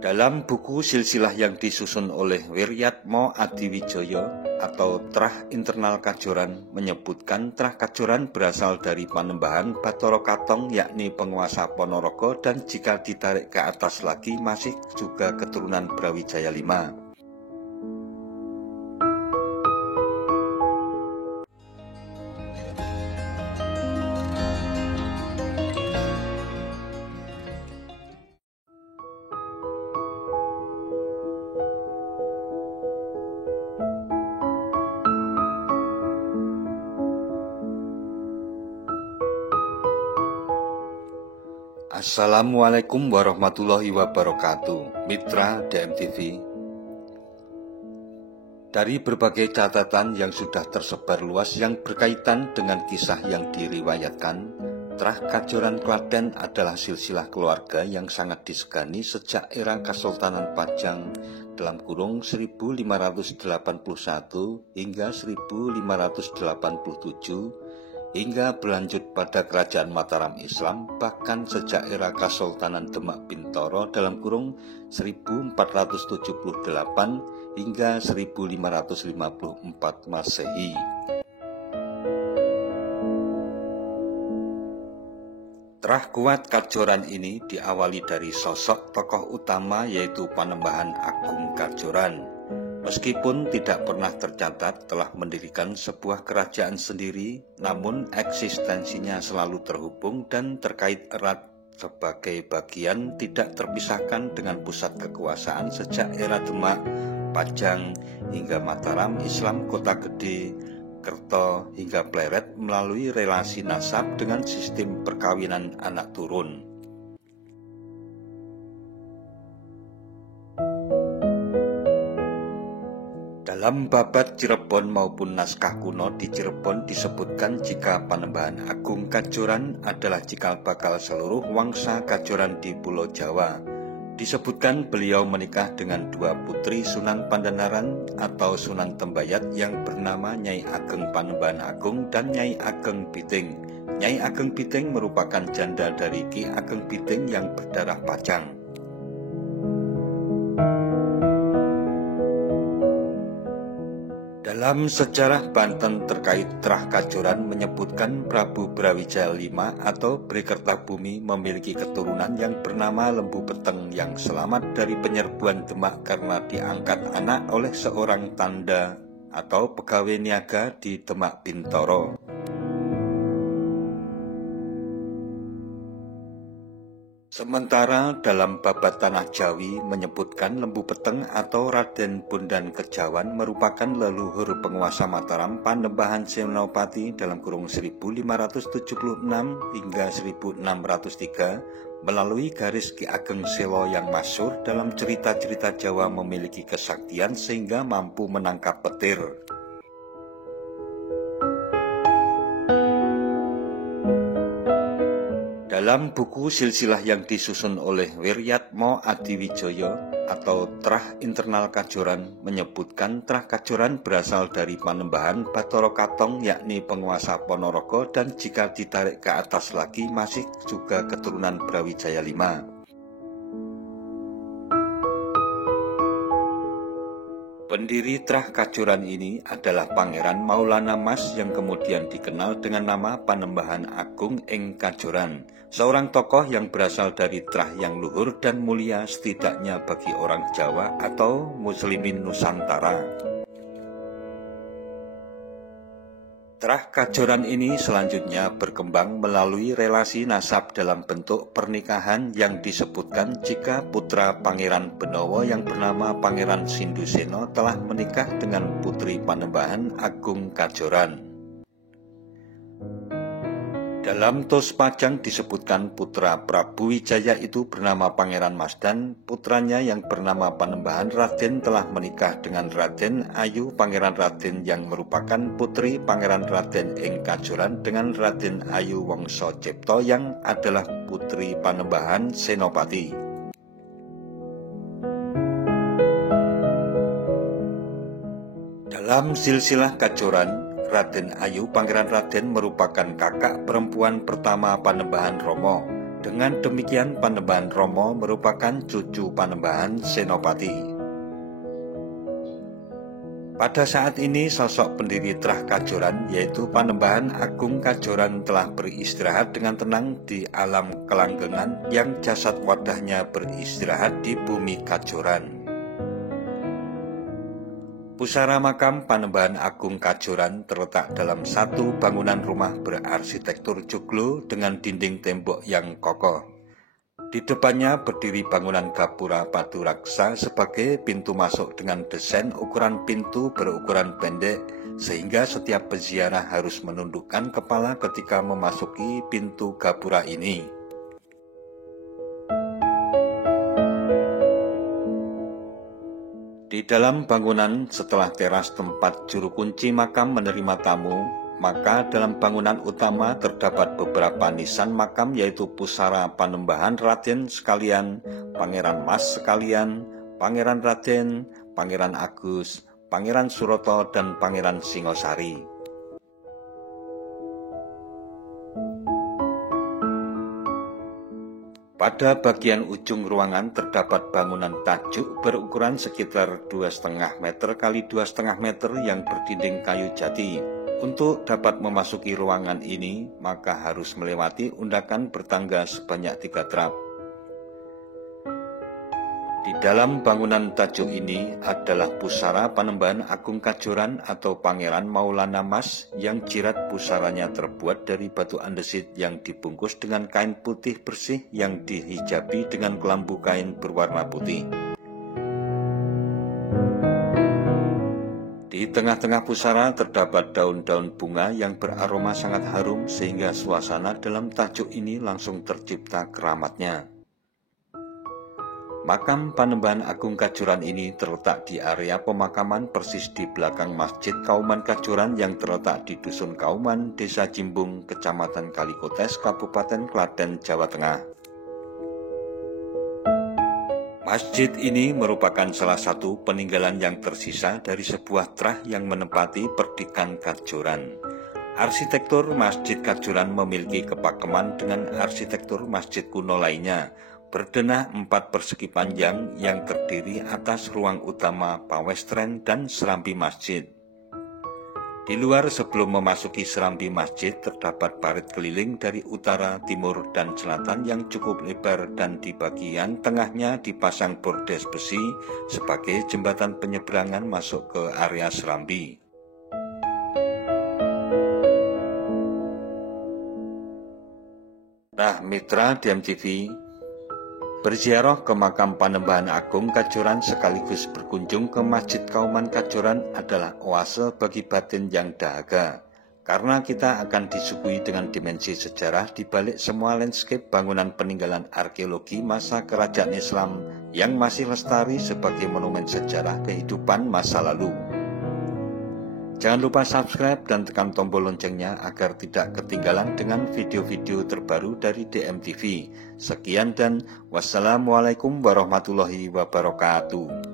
Dalam buku silsilah yang disusun oleh Wiryatmo Adiwijoyo atau Trah Internal Kajoran menyebutkan Trah Kajoran berasal dari Panembahan Bathara Katong, yakni penguasa Ponorogo, dan jika ditarik ke atas lagi masih juga keturunan Brawijaya V. Assalamualaikum warahmatullahi wabarakatuh, Mitra DMTV. Dari berbagai catatan yang sudah tersebar luas yang berkaitan dengan kisah yang diriwayatkan, Trah Kajoran Klaten adalah silsilah keluarga yang sangat disegani sejak era Kesultanan Pajang dalam kurung 1581 hingga 1587 hingga berlanjut pada Kerajaan Mataram Islam, bahkan sejak era Kesultanan Demak Bintoro dalam kurung 1478 hingga 1554 Masehi. Trah kuat Kajoran ini diawali dari sosok tokoh utama yaitu Panembahan Agung Kajoran. Meskipun tidak pernah tercatat telah mendirikan sebuah kerajaan sendiri, namun eksistensinya selalu terhubung dan terkait erat sebagai bagian tidak terpisahkan dengan pusat kekuasaan sejak era Demak, Pajang, hingga Mataram, Islam, Kota Gede, Kerto, hingga Pleret melalui relasi nasab dengan sistem perkawinan anak turun. Dalam babat Cirebon maupun naskah kuno di Cirebon disebutkan jika Panembahan Agung Kajoran adalah cikal bakal seluruh wangsa Kajoran di Pulau Jawa. Disebutkan beliau menikah dengan dua putri Sunan Pandanaran atau Sunan Tembayat yang bernama Nyai Ageng Panembahan Agung dan Nyai Ageng Biting. Nyai Ageng Biting merupakan janda dari Ki Ageng Biting yang berdarah Pajang. Dalam sejarah Banten terkait Trah Kajoran menyebutkan Prabu Brawijaya V atau Bhre-Kertabumi memiliki keturunan yang bernama Lembu Peteng yang selamat dari penyerbuan Demak karena diangkat anak oleh seorang tanda atau pegawai niaga di Demak Bintoro. Sementara dalam babat Tanah Jawi menyebutkan Lembu Peteng atau Raden Bondan Kejawan merupakan leluhur penguasa Mataram Panembahan Senopati dalam kurung 1576 hingga 1603 melalui garis Ki Ageng Selo yang masyhur dalam cerita-cerita Jawa memiliki kesaktian sehingga mampu menangkap petir. Dalam buku silsilah yang disusun oleh Wiryatmo Adiwijoyo atau Trah Internal Kajoran menyebutkan Trah Kajoran berasal dari Panembahan Bathara Katong, yakni penguasa Ponorogo, dan jika ditarik ke atas lagi masih juga keturunan Brawijaya V. Pendiri Trah Kajoran ini adalah Pangeran Maulana Mas yang kemudian dikenal dengan nama Panembahan Agung ing Kajoran, seorang tokoh yang berasal dari trah yang luhur dan mulia setidaknya bagi orang Jawa atau Muslimin Nusantara. Trah Kajoran ini selanjutnya berkembang melalui relasi nasab dalam bentuk pernikahan yang disebutkan jika putra Pangeran Benowo yang bernama Pangeran Sinduseno telah menikah dengan putri Panembahan Agung Kajoran. Dalam Tos Pajang disebutkan putra Prabu Wijaya itu bernama Pangeran Mas dan putranya yang bernama Panembahan Raden telah menikah dengan Raden Ayu Pangeran Raden yang merupakan putri Pangeran Raden ing Kajoran dengan Raden Ayu Wangsa Cipto yang adalah putri Panembahan Senopati. Dalam silsilah Kajoran, Raden Ayu Pangeran Raden merupakan kakak perempuan pertama Panembahan Romo. Dengan demikian Panembahan Romo merupakan cucu Panembahan Senopati. Pada saat ini sosok pendiri Trah Kajoran yaitu Panembahan Agung Kajoran telah beristirahat dengan tenang di alam kelanggengan yang jasad wadahnya beristirahat di bumi Kajoran. Pusara makam Panembahan Agung Kajoran terletak dalam satu bangunan rumah berarsitektur joglo dengan dinding tembok yang kokoh. Di depannya berdiri bangunan gapura Patu Raksa sebagai pintu masuk dengan desain ukuran pintu berukuran pendek sehingga setiap peziarah harus menundukkan kepala ketika memasuki pintu gapura ini. Di dalam bangunan setelah teras tempat juru kunci makam menerima tamu, maka dalam bangunan utama terdapat beberapa nisan makam yaitu pusara Panembahan Raden sekalian, Pangeran Mas sekalian, Pangeran Raden, Pangeran Agus, Pangeran Suroto, dan Pangeran Singosari. Pada bagian ujung ruangan terdapat bangunan tajuk berukuran sekitar 2,5 meter x 2,5 meter yang berdinding kayu jati. Untuk dapat memasuki ruangan ini, maka harus melewati undakan bertangga sebanyak 3 trap. Di dalam bangunan tajuk ini adalah pusara Panembahan Agung Kajoran atau Pangeran Maulana Mas yang jirat pusaranya terbuat dari batu andesit yang dibungkus dengan kain putih bersih yang dihijabi dengan kelambu kain berwarna putih. Di tengah-tengah pusara terdapat daun-daun bunga yang beraroma sangat harum sehingga suasana dalam tajuk ini langsung tercipta keramatnya. Makam Panembahan Agung Kajoran ini terletak di area pemakaman persis di belakang Masjid Kauman Kajoran yang terletak di Dusun Kauman, Desa Jimbung, Kecamatan Kalikotes, Kabupaten Klaten, Jawa Tengah. Masjid ini merupakan salah satu peninggalan yang tersisa dari sebuah trah yang menempati perdikan Kajoran. Arsitektur Masjid Kajoran memiliki kepakeman dengan arsitektur masjid kuno lainnya, berdenah 4 persegi panjang yang terdiri atas ruang utama, pawestren, dan serambi masjid. Di luar sebelum memasuki serambi masjid terdapat parit keliling dari utara, timur, dan selatan yang cukup lebar dan di bagian tengahnya dipasang bordes besi sebagai jembatan penyeberangan masuk ke area serambi. Nah, mitra DMTV, berziarah ke makam Panembahan Agung Kajoran sekaligus berkunjung ke Masjid Kauman Kajoran adalah oase bagi batin yang dahaga, karena kita akan disuguhi dengan dimensi sejarah di balik semua landscape bangunan peninggalan arkeologi masa kerajaan Islam yang masih lestari sebagai monumen sejarah kehidupan masa lalu. Jangan lupa subscribe dan tekan tombol loncengnya agar tidak ketinggalan dengan video-video terbaru dari DMTV. Sekian dan wassalamualaikum warahmatullahi wabarakatuh.